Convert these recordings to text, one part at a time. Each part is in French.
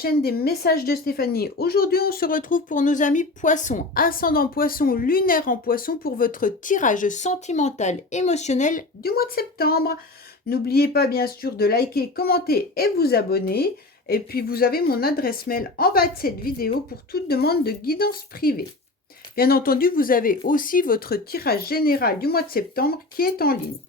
chaîne des messages de Stéphanie. Aujourd'hui, on se retrouve pour nos amis poissons, ascendant poisson, lunaire en poisson pour votre tirage sentimental émotionnel du mois de septembre. N'oubliez pas bien sûr de liker, commenter et vous abonner. Et puis vous avez mon adresse mail en bas de cette vidéo pour toute demande de guidance privée. Bien entendu, vous avez aussi votre tirage général du mois de septembre qui est en ligne.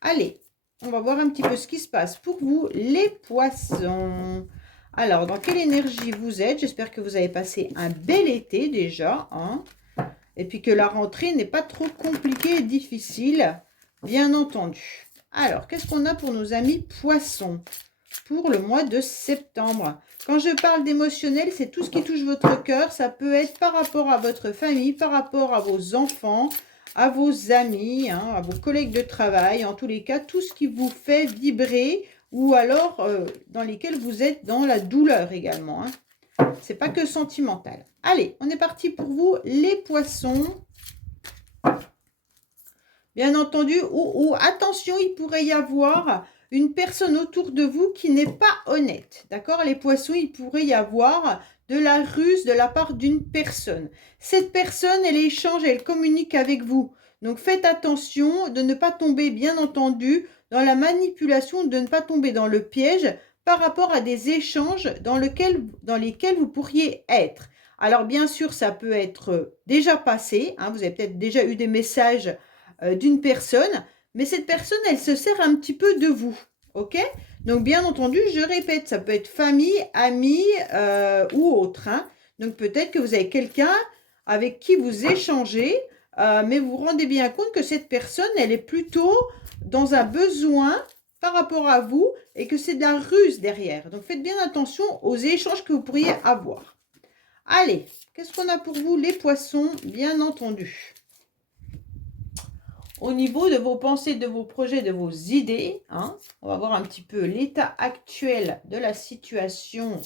Allez, on va voir un petit peu ce qui se passe pour vous, les poissons. Alors, dans quelle énergie vous êtes? J'espère que vous avez passé un bel été déjà, hein, et puis que la rentrée n'est pas trop compliquée et difficile, bien entendu. Alors, qu'est-ce qu'on a pour nos amis poissons pour le mois de septembre? Quand je parle d'émotionnel, c'est tout ce qui touche votre cœur. Ça peut être par rapport à votre famille, par rapport à vos enfants, à vos amis, hein, à vos collègues de travail. En tous les cas, tout ce qui vous fait vibrer ou alors dans lesquels vous êtes dans la douleur également. Hein. C'est pas que sentimental. Allez, on est parti pour vous, les poissons. Bien entendu, attention, il pourrait y avoir une personne autour de vous qui n'est pas honnête. D'accord? Les poissons, il pourrait y avoir de la ruse de la part d'une personne. Cette personne, elle échange, elle communique avec vous. Donc, faites attention de ne pas tomber, bien entendu, dans la manipulation, de ne pas tomber dans le piège par rapport à des échanges dans lesquels vous pourriez être. Alors, bien sûr, ça peut être déjà passé. Hein, vous avez peut-être déjà eu des messages d'une personne, mais cette personne, elle se sert un petit peu de vous, ok? Donc, bien entendu, je répète, ça peut être famille, amis ou autre. Hein. Donc, peut-être que vous avez quelqu'un avec qui vous échangez, mais vous vous rendez bien compte que cette personne, elle est plutôt dans un besoin par rapport à vous et que c'est de la ruse derrière. Donc, faites bien attention aux échanges que vous pourriez avoir. Allez, qu'est-ce qu'on a pour vous, les poissons, bien entendu? Au niveau de vos pensées, de vos projets, de vos idées, hein, on va voir un petit peu l'état actuel de la situation.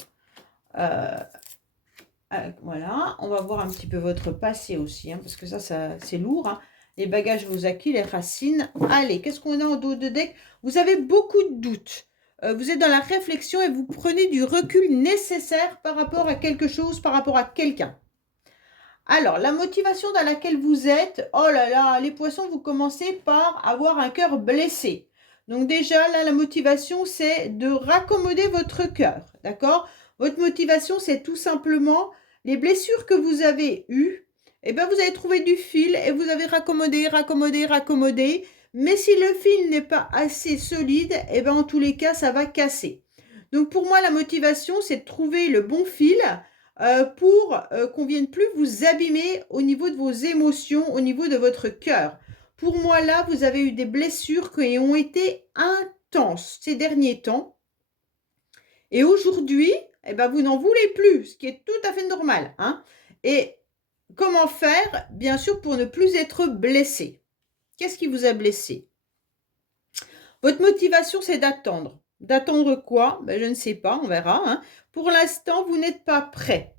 Voilà, on va voir un petit peu votre passé aussi, hein, parce que ça c'est lourd. Hein. Les bagages, vos acquis, les racines. Allez, qu'est-ce qu'on a en dos de deck? Vous avez beaucoup de doutes. Vous êtes dans la réflexion et vous prenez du recul nécessaire par rapport à quelque chose, par rapport à quelqu'un. Alors, la motivation dans laquelle vous êtes, oh là là, les poissons, vous commencez par avoir un cœur blessé. Donc déjà, là, la motivation, c'est de raccommoder votre cœur, d'accord? Votre motivation, c'est tout simplement les blessures que vous avez eues. Eh bien, vous avez trouvé du fil et vous avez raccommodé, raccommodé, raccommodé. Mais si le fil n'est pas assez solide, eh bien, en tous les cas, ça va casser. Donc, pour moi, la motivation, c'est de trouver le bon fil pour qu'on ne vienne plus vous abîmer au niveau de vos émotions, au niveau de votre cœur. Pour moi, là, vous avez eu des blessures qui ont été intenses ces derniers temps. Et aujourd'hui, eh ben, vous n'en voulez plus, ce qui est tout à fait normal. Hein. Et comment faire? Bien sûr, pour ne plus être blessé. Qu'est-ce qui vous a blessé? Votre motivation, c'est d'attendre. D'attendre quoi? Ben, je ne sais pas, on verra. Hein. Pour l'instant, vous n'êtes pas prêt.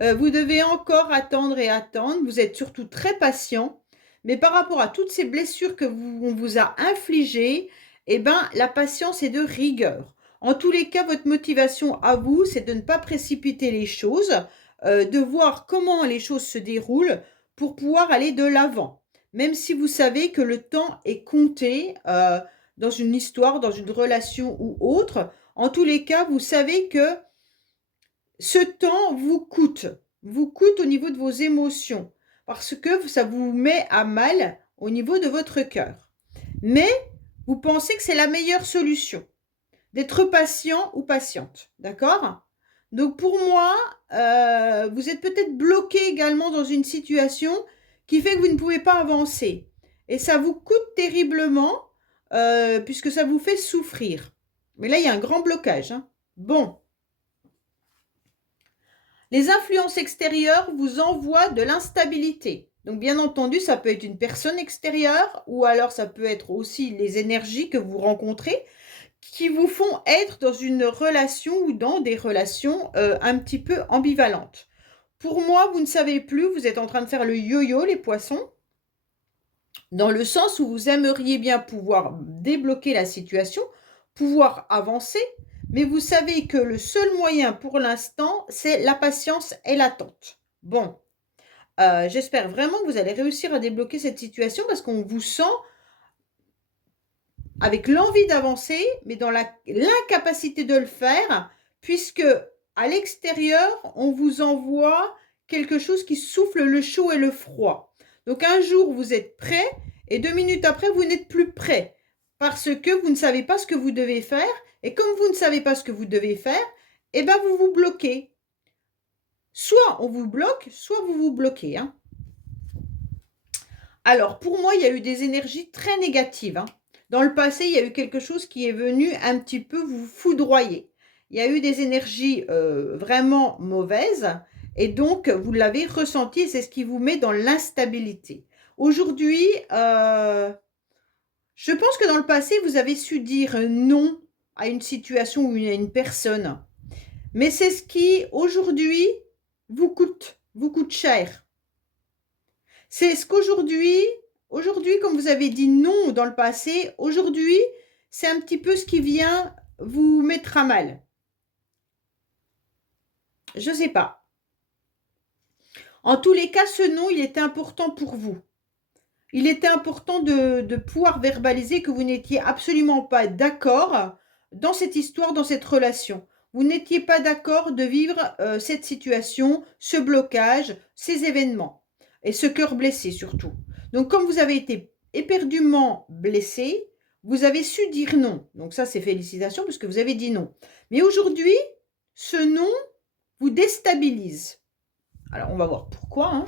Vous devez encore attendre et attendre. Vous êtes surtout très patient. Mais par rapport à toutes ces blessures que on vous a infligées, eh ben, la patience est de rigueur. En tous les cas, votre motivation à vous, c'est de ne pas précipiter les choses, de voir comment les choses se déroulent pour pouvoir aller de l'avant. Même si vous savez que le temps est compté dans une histoire, dans une relation ou autre, en tous les cas, vous savez que ce temps vous coûte au niveau de vos émotions, parce que ça vous met à mal au niveau de votre cœur. Mais vous pensez que c'est la meilleure solution, d'être patient ou patiente, d'accord? Donc pour moi, vous êtes peut-être bloqué également dans une situation qui fait que vous ne pouvez pas avancer. Et ça vous coûte terriblement, puisque ça vous fait souffrir. Mais là, il y a un grand blocage. Hein. Bon. Les influences extérieures vous envoient de l'instabilité. Donc, bien entendu, ça peut être une personne extérieure ou alors ça peut être aussi les énergies que vous rencontrez qui vous font être dans une relation ou dans des relations un petit peu ambivalentes. Pour moi, vous ne savez plus, vous êtes en train de faire le yo-yo, les poissons, dans le sens où vous aimeriez bien pouvoir débloquer la situation, pouvoir avancer, mais vous savez que le seul moyen pour l'instant, c'est la patience et l'attente. Bon, j'espère vraiment que vous allez réussir à débloquer cette situation parce qu'on vous sent avec l'envie d'avancer, mais dans l'incapacité de le faire, puisque à l'extérieur, on vous envoie quelque chose qui souffle le chaud et le froid. Donc un jour, vous êtes prêt, et 2 minutes après, vous n'êtes plus prêt, parce que vous ne savez pas ce que vous devez faire, et comme vous ne savez pas ce que vous devez faire, eh ben vous vous bloquez. Soit on vous bloque, soit vous vous bloquez. Hein. Alors, pour moi, il y a eu des énergies très négatives. Hein. Dans le passé, il y a eu quelque chose qui est venu un petit peu vous foudroyer. Il y a eu des énergies vraiment mauvaises et donc vous l'avez ressenti et c'est ce qui vous met dans l'instabilité. Aujourd'hui, je pense que dans le passé, vous avez su dire non à une situation ou à une personne. Mais c'est ce qui, aujourd'hui, vous coûte cher. C'est ce qu'aujourd'hui, comme vous avez dit non dans le passé, aujourd'hui, c'est un petit peu ce qui vient vous mettre à mal. Je ne sais pas. En tous les cas, ce non, il était important pour vous. Il était important de pouvoir verbaliser que vous n'étiez absolument pas d'accord dans cette histoire, dans cette relation. Vous n'étiez pas d'accord de vivre cette situation, ce blocage, ces événements. Et ce cœur blessé surtout. Donc comme vous avez été éperdument blessé, vous avez su dire non. Donc ça, c'est félicitations parce que vous avez dit non. Mais aujourd'hui, ce non vous déstabilise. Alors, on va voir pourquoi. Hein.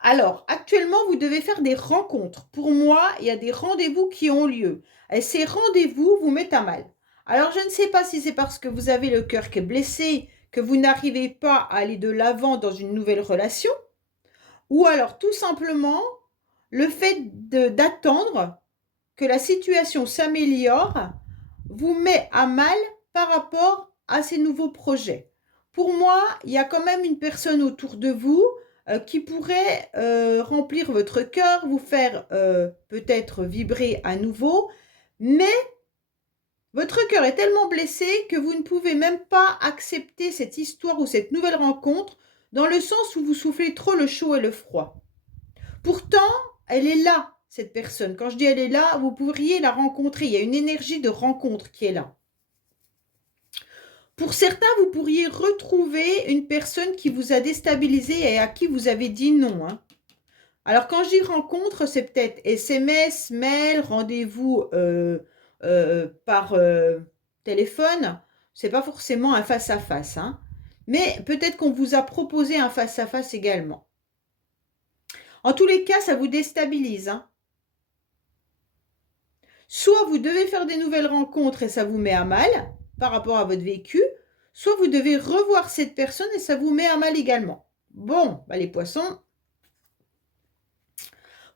Alors, actuellement, vous devez faire des rencontres. Pour moi, il y a des rendez-vous qui ont lieu. Et ces rendez-vous vous mettent à mal. Alors, je ne sais pas si c'est parce que vous avez le cœur qui est blessé, que vous n'arrivez pas à aller de l'avant dans une nouvelle relation, ou alors tout simplement le fait d'attendre que la situation s'améliore vous met à mal par rapport à ces nouveaux projets. Pour moi, il y a quand même une personne autour de vous qui pourrait remplir votre cœur, vous faire peut-être vibrer à nouveau, mais votre cœur est tellement blessé que vous ne pouvez même pas accepter cette histoire ou cette nouvelle rencontre dans le sens où vous soufflez trop le chaud et le froid. Pourtant, elle est là, cette personne. Quand je dis elle est là, vous pourriez la rencontrer. Il y a une énergie de rencontre qui est là. Pour certains, vous pourriez retrouver une personne qui vous a déstabilisé et à qui vous avez dit non. Hein. Alors, quand je dis rencontre, c'est peut-être SMS, mail, rendez-vous par téléphone. Ce n'est pas forcément un face-à-face. Hein. Mais peut-être qu'on vous a proposé un face-à-face également. En tous les cas, ça vous déstabilise. Hein. Soit vous devez faire des nouvelles rencontres et ça vous met à mal par rapport à votre vécu, soit vous devez revoir cette personne et ça vous met à mal également. Bon, bah les poissons,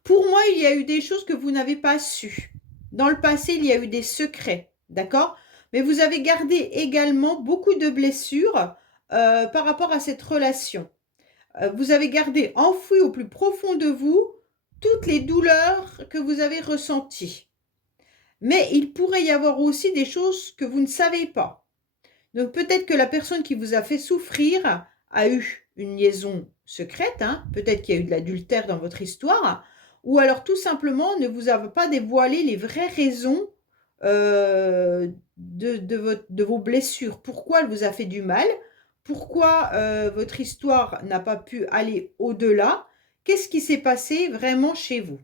pour moi, il y a eu des choses que vous n'avez pas su. Dans le passé, il y a eu des secrets, d'accord? Mais vous avez gardé également beaucoup de blessures par rapport à cette relation. Vous avez gardé enfoui au plus profond de vous toutes les douleurs que vous avez ressenties. Mais il pourrait y avoir aussi des choses que vous ne savez pas. Donc peut-être que la personne qui vous a fait souffrir a eu une liaison secrète, hein, peut-être qu'il y a eu de l'adultère dans votre histoire, ou alors tout simplement ne vous a pas dévoilé les vraies raisons de vos blessures. Pourquoi elle vous a fait du mal? Pourquoi votre histoire n'a pas pu aller au-delà? Qu'est-ce qui s'est passé vraiment chez vous?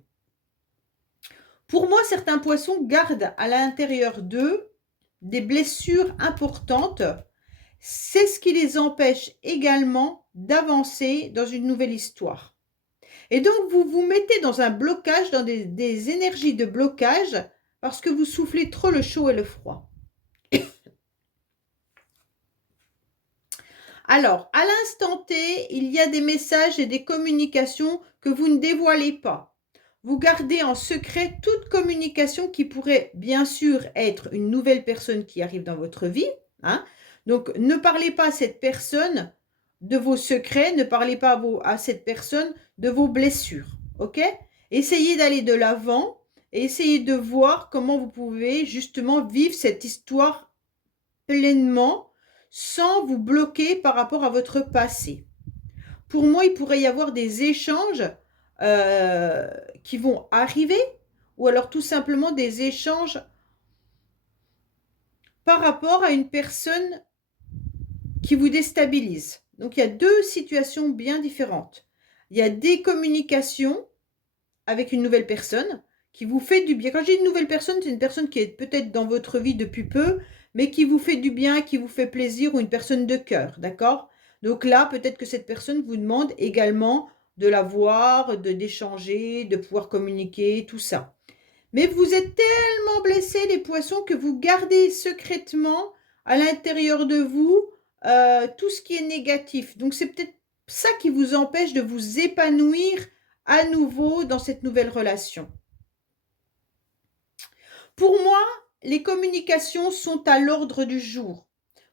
Pour moi, certains poissons gardent à l'intérieur d'eux des blessures importantes. C'est ce qui les empêche également d'avancer dans une nouvelle histoire. Et donc, vous vous mettez dans un blocage, dans des énergies de blocage, parce que vous soufflez trop le chaud et le froid. Alors, à l'instant T, il y a des messages et des communications que vous ne dévoilez pas. Vous gardez en secret toute communication qui pourrait bien sûr être une nouvelle personne qui arrive dans votre vie. Hein. Donc, ne parlez pas à cette personne de vos secrets, ne parlez pas à cette personne de vos blessures. Ok? Essayez d'aller de l'avant et essayez de voir comment vous pouvez justement vivre cette histoire pleinement sans vous bloquer par rapport à votre passé. Pour moi, il pourrait y avoir des échanges qui vont arriver ou alors tout simplement des échanges par rapport à une personne qui vous déstabilise. Donc, il y a deux situations bien différentes. Il y a des communications avec une nouvelle personne qui vous fait du bien. Quand je dis une nouvelle personne, c'est une personne qui est peut-être dans votre vie depuis peu, mais qui vous fait du bien, qui vous fait plaisir, ou une personne de cœur, d'accord? Donc là, peut-être que cette personne vous demande également de la voir, d'échanger, de pouvoir communiquer, tout ça. Mais vous êtes tellement blessés, les poissons, que vous gardez secrètement à l'intérieur de vous tout ce qui est négatif. Donc c'est peut-être ça qui vous empêche de vous épanouir à nouveau dans cette nouvelle relation. Pour moi, les communications sont à l'ordre du jour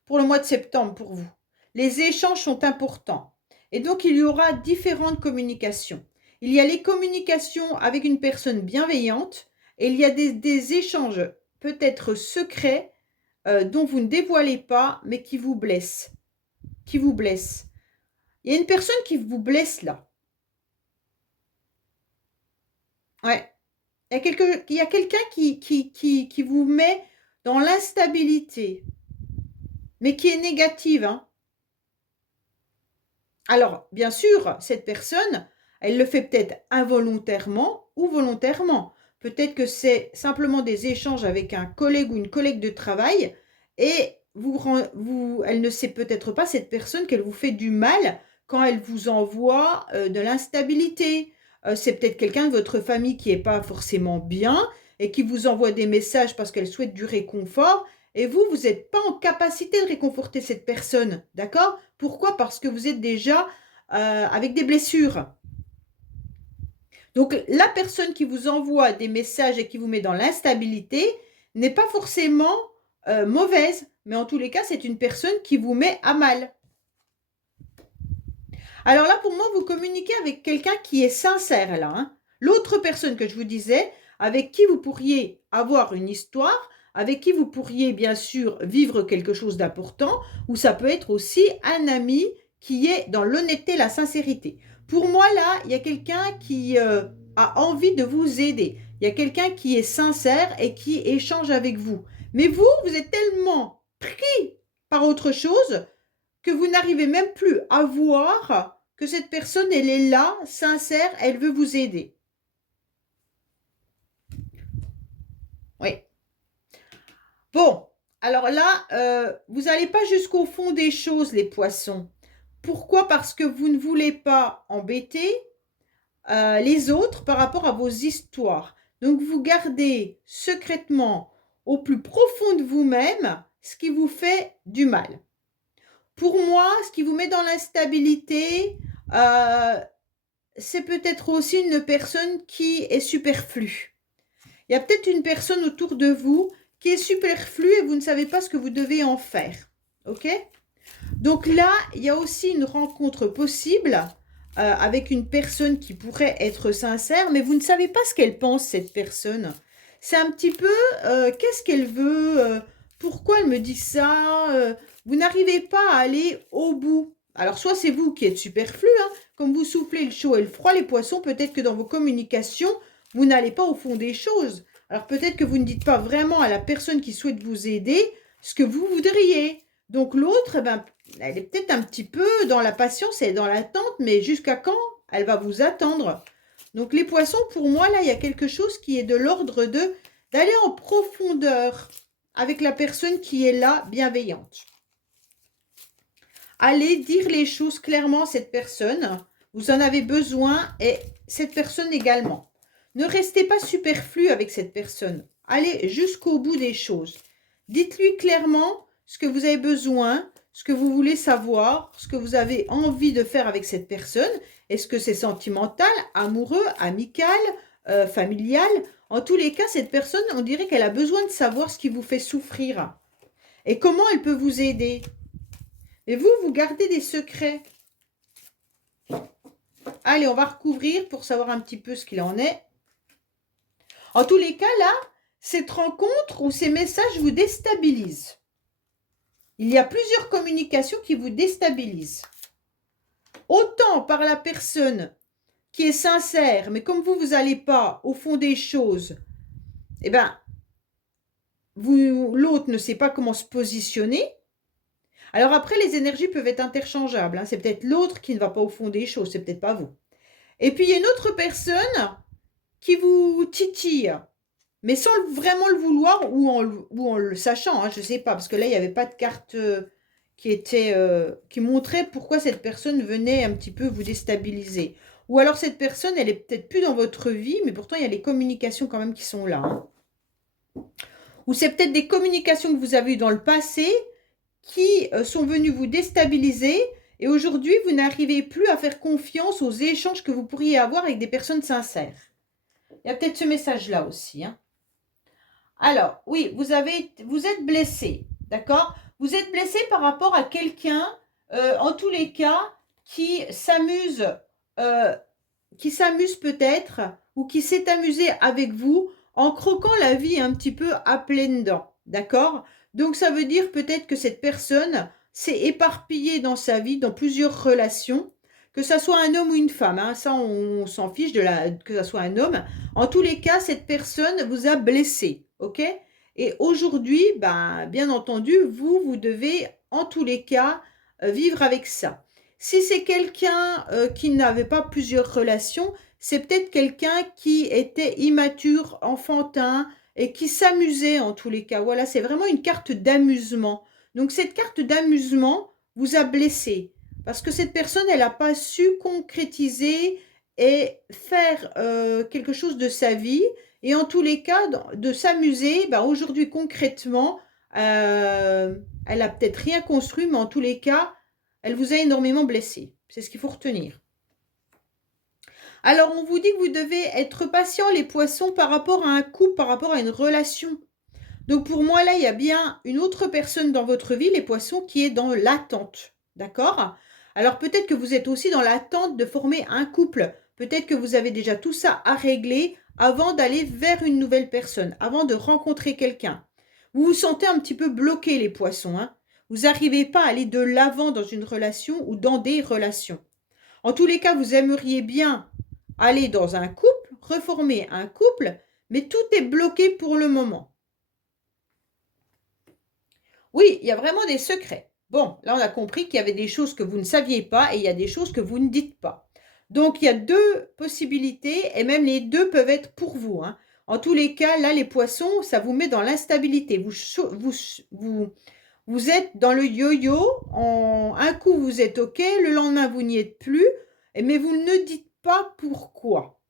pour le mois de septembre pour vous. Les échanges sont importants. Et donc, il y aura différentes communications. Il y a les communications avec une personne bienveillante et il y a des échanges peut-être secrets dont vous ne dévoilez pas, mais qui vous blessent. Qui vous blessent. Il y a une personne qui vous blesse là. Ouais. Il y a quelqu'un qui vous met dans l'instabilité, mais qui est négative, hein. Alors, bien sûr, cette personne, elle le fait peut-être involontairement ou volontairement. Peut-être que c'est simplement des échanges avec un collègue ou une collègue de travail et elle ne sait peut-être pas, cette personne, qu'elle vous fait du mal quand elle vous envoie de l'instabilité. C'est peut-être quelqu'un de votre famille qui n'est pas forcément bien et qui vous envoie des messages parce qu'elle souhaite du réconfort. Et vous, vous n'êtes pas en capacité de réconforter cette personne, d'accord? Pourquoi? Parce que vous êtes déjà avec des blessures. Donc, la personne qui vous envoie des messages et qui vous met dans l'instabilité n'est pas forcément mauvaise, mais en tous les cas, c'est une personne qui vous met à mal. Alors là, pour moi, vous communiquez avec quelqu'un qui est sincère, là, hein. L'autre personne que je vous disais, avec qui vous pourriez avoir une histoire, avec qui vous pourriez bien sûr vivre quelque chose d'important, ou ça peut être aussi un ami qui est dans l'honnêteté, la sincérité. Pour moi, là, il y a quelqu'un qui a envie de vous aider. Il y a quelqu'un qui est sincère et qui échange avec vous. Mais vous, vous êtes tellement pris par autre chose que vous n'arrivez même plus à voir que cette personne, elle est là, sincère, elle veut vous aider. Oui. Bon, alors là, vous n'allez pas jusqu'au fond des choses, les poissons. Pourquoi? Parce que vous ne voulez pas embêter les autres par rapport à vos histoires. Donc, vous gardez secrètement au plus profond de vous-même ce qui vous fait du mal. Pour moi, ce qui vous met dans l'instabilité, c'est peut-être aussi une personne qui est superflue. Il y a peut-être une personne autour de vous qui est superflue et vous ne savez pas ce que vous devez en faire. Ok? Donc là, il y a aussi une rencontre possible avec une personne qui pourrait être sincère, mais vous ne savez pas ce qu'elle pense, cette personne. C'est un petit peu, qu'est-ce qu'elle veut, pourquoi elle me dit ça, vous n'arrivez pas à aller au bout. Alors, soit c'est vous qui êtes superflu, hein, comme vous soufflez le chaud et le froid, les poissons, peut-être que dans vos communications, vous n'allez pas au fond des choses. Alors, peut-être que vous ne dites pas vraiment à la personne qui souhaite vous aider ce que vous voudriez. Donc, l'autre, eh ben, elle est peut-être un petit peu dans la patience et dans l'attente, mais jusqu'à quand elle va vous attendre? Donc, les poissons, pour moi, là, il y a quelque chose qui est de l'ordre d'aller en profondeur avec la personne qui est là, bienveillante. Allez dire les choses clairement à cette personne. Vous en avez besoin et cette personne également. Ne restez pas superflu avec cette personne. Allez jusqu'au bout des choses. Dites-lui clairement ce que vous avez besoin, ce que vous voulez savoir, ce que vous avez envie de faire avec cette personne. Est-ce que c'est sentimental, amoureux, amical, familial? En tous les cas, cette personne, on dirait qu'elle a besoin de savoir ce qui vous fait souffrir et comment elle peut vous aider. Et vous, vous gardez des secrets. Allez, on va recouvrir pour savoir un petit peu ce qu'il en est. En tous les cas, là, cette rencontre ou ces messages vous déstabilisent. Il y a plusieurs communications qui vous déstabilisent. Autant par la personne qui est sincère, mais comme vous n'allez pas au fond des choses, eh bien, l'autre ne sait pas comment se positionner. Alors après, les énergies peuvent être interchangeables. Hein. C'est peut-être l'autre qui ne va pas au fond des choses, c'est peut-être pas vous. Et puis, il y a une autre personne qui vous titille, mais sans vraiment le vouloir ou en le sachant. Hein, je ne sais pas, parce que là, il n'y avait pas de carte qui montrait pourquoi cette personne venait un petit peu vous déstabiliser. Ou alors cette personne, elle est peut-être plus dans votre vie, mais pourtant, il y a les communications quand même qui sont là. Hein. Ou c'est peut-être des communications que vous avez eues dans le passé qui sont venus vous déstabiliser et aujourd'hui, vous n'arrivez plus à faire confiance aux échanges que vous pourriez avoir avec des personnes sincères. Il y a peut-être ce message-là aussi. Hein. Alors, oui, vous êtes blessé, d'accord? Vous êtes blessé par rapport à quelqu'un, en tous les cas, qui s'amuse peut-être, ou qui s'est amusé avec vous en croquant la vie un petit peu à pleines dents, d'accord? Donc, ça veut dire peut-être que cette personne s'est éparpillée dans sa vie, dans plusieurs relations, que ça soit un homme ou une femme, hein, ça on s'en fiche que ça soit un homme. En tous les cas, cette personne vous a blessé, ok? Et aujourd'hui, ben, bien entendu, vous devez en tous les cas vivre avec ça. Si c'est quelqu'un qui n'avait pas plusieurs relations, c'est peut-être quelqu'un qui était immature, enfantin et qui s'amusait en tous les cas. Voilà, c'est vraiment une carte d'amusement. Donc cette carte d'amusement vous a blessé parce que cette personne, elle n'a pas su concrétiser et faire quelque chose de sa vie. Et en tous les cas, de s'amuser, ben aujourd'hui concrètement, elle n'a peut-être rien construit, mais en tous les cas, elle vous a énormément blessé. C'est ce qu'il faut retenir. Alors, on vous dit que vous devez être patient, les poissons, par rapport à un couple, par rapport à une relation. Donc, pour moi, là, il y a bien une autre personne dans votre vie, les poissons, qui est dans l'attente. D'accord? Alors, peut-être que vous êtes aussi dans l'attente de former un couple. Peut-être que vous avez déjà tout ça à régler avant d'aller vers une nouvelle personne, avant de rencontrer quelqu'un. Vous vous sentez un petit peu bloqué, les poissons, hein? Vous n'arrivez pas à aller de l'avant dans une relation ou dans des relations. En tous les cas, vous aimeriez bien aller dans un couple, reformer un couple, mais tout est bloqué pour le moment. Oui, il y a vraiment des secrets. Bon, là, on a compris qu'il y avait des choses que vous ne saviez pas et il y a des choses que vous ne dites pas. Donc, il y a deux possibilités et même les deux peuvent être pour vous. Hein. En tous les cas, là, les poissons, ça vous met dans l'instabilité. Vous êtes dans le yo-yo. Un coup, vous êtes OK, le lendemain, vous n'y êtes plus, mais vous ne dites pas pourquoi.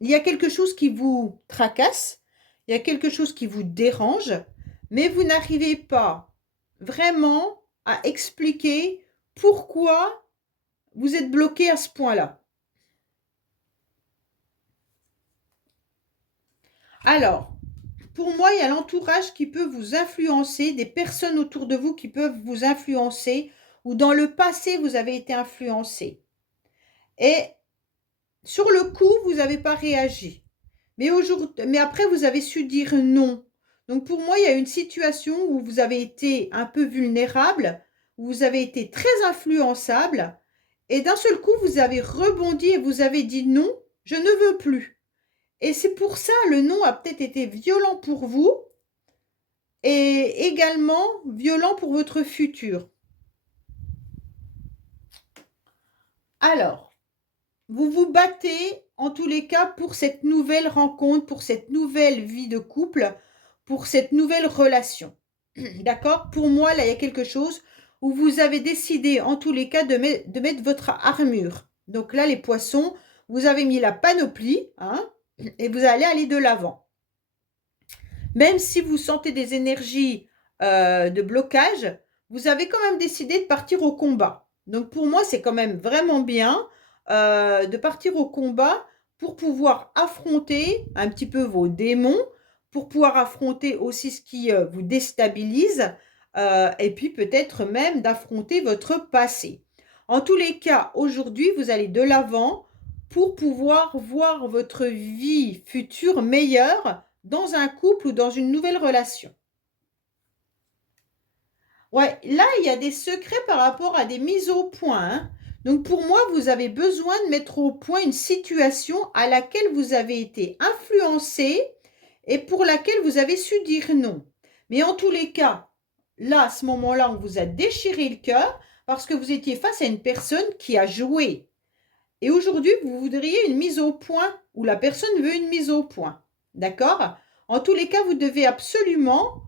Il y a quelque chose qui vous tracasse, il y a quelque chose qui vous dérange, mais vous n'arrivez pas vraiment à expliquer pourquoi vous êtes bloqué à ce point-là. Alors, pour moi, il y a l'entourage qui peut vous influencer, des personnes autour de vous qui peuvent vous influencer, ou dans le passé, vous avez été influencé. Et sur le coup, vous n'avez pas réagi. Mais après, vous avez su dire non. Donc, pour moi, il y a une situation où vous avez été un peu vulnérable, où vous avez été très influençable, et d'un seul coup, vous avez rebondi et vous avez dit non, je ne veux plus. Et c'est pour ça, le non a peut-être été violent pour vous et également violent pour votre futur. Alors, vous vous battez en tous les cas pour cette nouvelle rencontre, pour cette nouvelle vie de couple, pour cette nouvelle relation. D'accord? Pour moi, là, il y a quelque chose où vous avez décidé en tous les cas de mettre votre armure. Donc là, les poissons, vous avez mis la panoplie, hein, et vous allez aller de l'avant. Même si vous sentez des énergies de blocage, vous avez quand même décidé de partir au combat. Donc pour moi, c'est quand même vraiment bien de partir au combat pour pouvoir affronter un petit peu vos démons, pour pouvoir affronter aussi ce qui vous déstabilise, et puis peut-être même d'affronter votre passé. En tous les cas, aujourd'hui, vous allez de l'avant, pour pouvoir voir votre vie future meilleure dans un couple ou dans une nouvelle relation. Ouais, là, il y a des secrets par rapport à des mises au point, hein. Donc, pour moi, vous avez besoin de mettre au point une situation à laquelle vous avez été influencé et pour laquelle vous avez su dire non. Mais en tous les cas, là, à ce moment-là, on vous a déchiré le cœur parce que vous étiez face à une personne qui a joué. Et aujourd'hui, vous voudriez une mise au point ou la personne veut une mise au point. D'accord? En tous les cas, vous devez absolument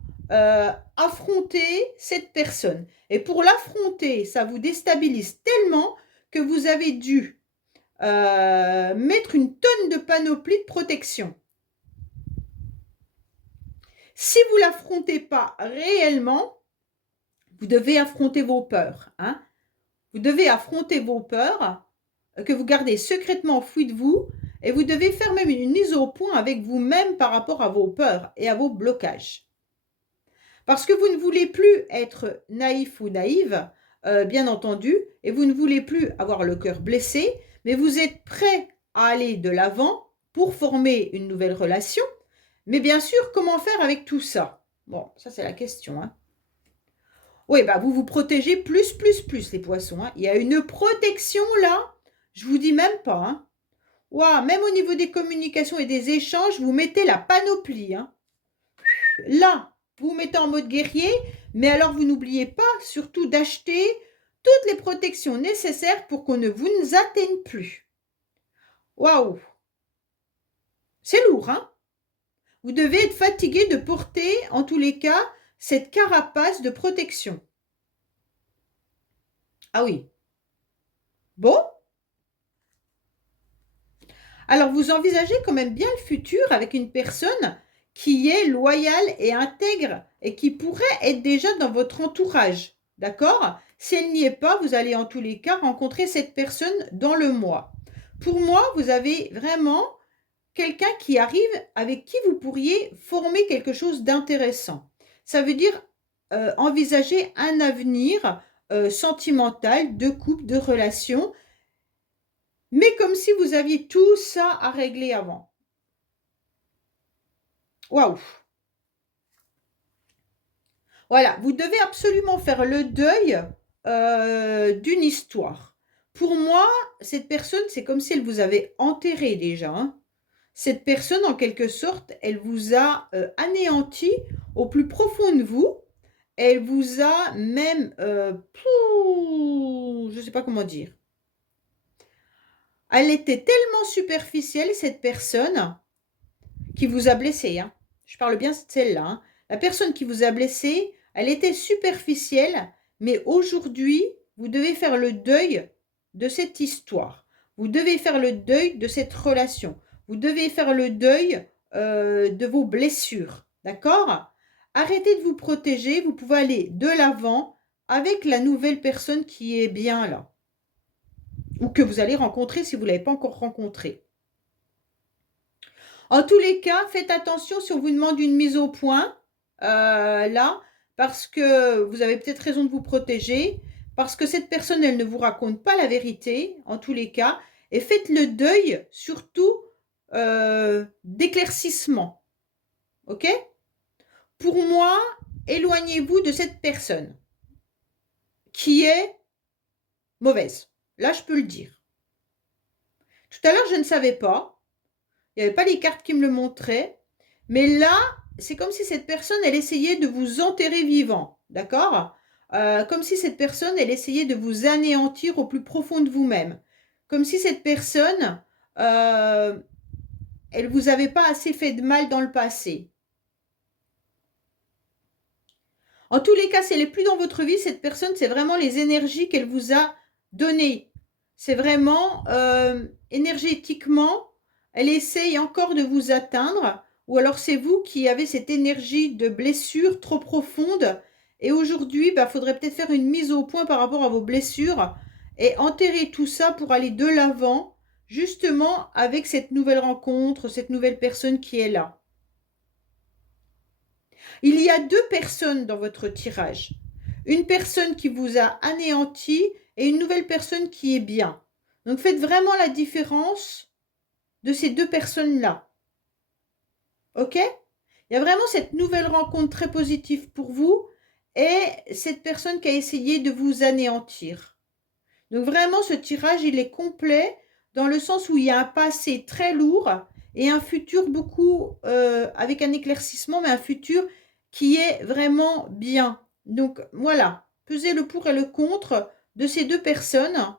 affronter cette personne. Et pour l'affronter, ça vous déstabilise tellement que vous avez dû mettre une tonne de panoplie de protection. Si vous ne l'affrontez pas réellement, vous devez affronter vos peurs. Hein? Vous devez affronter vos peurs que vous gardez secrètement enfouies de vous et vous devez faire même une mise au point avec vous-même par rapport à vos peurs et à vos blocages. Parce que vous ne voulez plus être naïf ou naïve, bien entendu, et vous ne voulez plus avoir le cœur blessé, mais vous êtes prêt à aller de l'avant pour former une nouvelle relation. Mais bien sûr, comment faire avec tout ça? Bon, ça c'est la question. Hein. Oui, bah vous vous protégez plus, les poissons. Hein. Il y a une protection là, je vous dis même pas. Hein. Wow, même au niveau des communications et des échanges, vous mettez la panoplie. Hein. Là, vous vous mettez en mode guerrier, mais alors vous n'oubliez pas surtout d'acheter toutes les protections nécessaires pour qu'on ne vous atteigne plus. Waouh! C'est lourd, hein? Vous devez être fatigué de porter, en tous les cas, cette carapace de protection. Ah oui. Bon. Alors, vous envisagez quand même bien le futur avec une personne qui est loyale et intègre et qui pourrait être déjà dans votre entourage. D'accord? Si elle n'y est pas, vous allez en tous les cas rencontrer cette personne dans le mois. Pour moi, vous avez vraiment quelqu'un qui arrive avec qui vous pourriez former quelque chose d'intéressant. Ça veut dire envisager un avenir sentimental, de couple, de relation, mais comme si vous aviez tout ça à régler avant. Waouh! Voilà, vous devez absolument faire le deuil d'une histoire. Pour moi, cette personne, c'est comme si elle vous avait enterré déjà. Hein. Cette personne, en quelque sorte, elle vous a anéanti au plus profond de vous. Elle vous a même, je ne sais pas comment dire. Elle était tellement superficielle, cette personne, qui vous a blessé. Hein. Je parle bien de celle-là. Hein. La personne qui vous a blessé, elle était superficielle, mais aujourd'hui, vous devez faire le deuil de cette histoire. Vous devez faire le deuil de cette relation. Vous devez faire le deuil de vos blessures. D'accord? Arrêtez de vous protéger. Vous pouvez aller de l'avant avec la nouvelle personne qui est bien là. Ou que vous allez rencontrer si vous ne l'avez pas encore rencontrée. En tous les cas, faites attention si on vous demande une mise au point, là, parce que vous avez peut-être raison de vous protéger, parce que cette personne, elle ne vous raconte pas la vérité, en tous les cas, et faites le deuil, surtout, d'éclaircissement. OK? Pour moi, éloignez-vous de cette personne qui est mauvaise. Là, je peux le dire. Tout à l'heure, je ne savais pas. Il n'y avait pas les cartes qui me le montraient. Mais là, c'est comme si cette personne, elle essayait de vous enterrer vivant. D'accord? Comme si cette personne, elle essayait de vous anéantir au plus profond de vous-même. Comme si cette personne, elle ne vous avait pas assez fait de mal dans le passé. En tous les cas, si elle n'est plus dans votre vie, cette personne, c'est vraiment les énergies qu'elle vous a données. C'est vraiment énergétiquement, elle essaye encore de vous atteindre, ou alors c'est vous qui avez cette énergie de blessure trop profonde. Et aujourd'hui, il faudrait peut-être faire une mise au point par rapport à vos blessures et enterrer tout ça pour aller de l'avant, justement avec cette nouvelle rencontre, cette nouvelle personne qui est là. Il y a deux personnes dans votre tirage. Une personne qui vous a anéanti et une nouvelle personne qui est bien. Donc, faites vraiment la différence de ces deux personnes-là. OK? Il y a vraiment cette nouvelle rencontre très positive pour vous et cette personne qui a essayé de vous anéantir. Donc, vraiment, ce tirage, il est complet dans le sens où il y a un passé très lourd et un futur beaucoup avec un éclaircissement, mais un futur qui est vraiment bien. Donc, voilà, pesez le pour et le contre de ces deux personnes.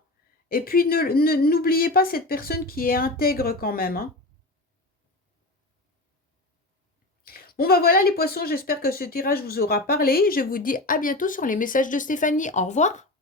Et puis, n'oubliez pas cette personne qui est intègre quand même, hein. Bon, ben voilà les poissons, j'espère que ce tirage vous aura parlé. Je vous dis à bientôt sur les messages de Stéphanie. Au revoir.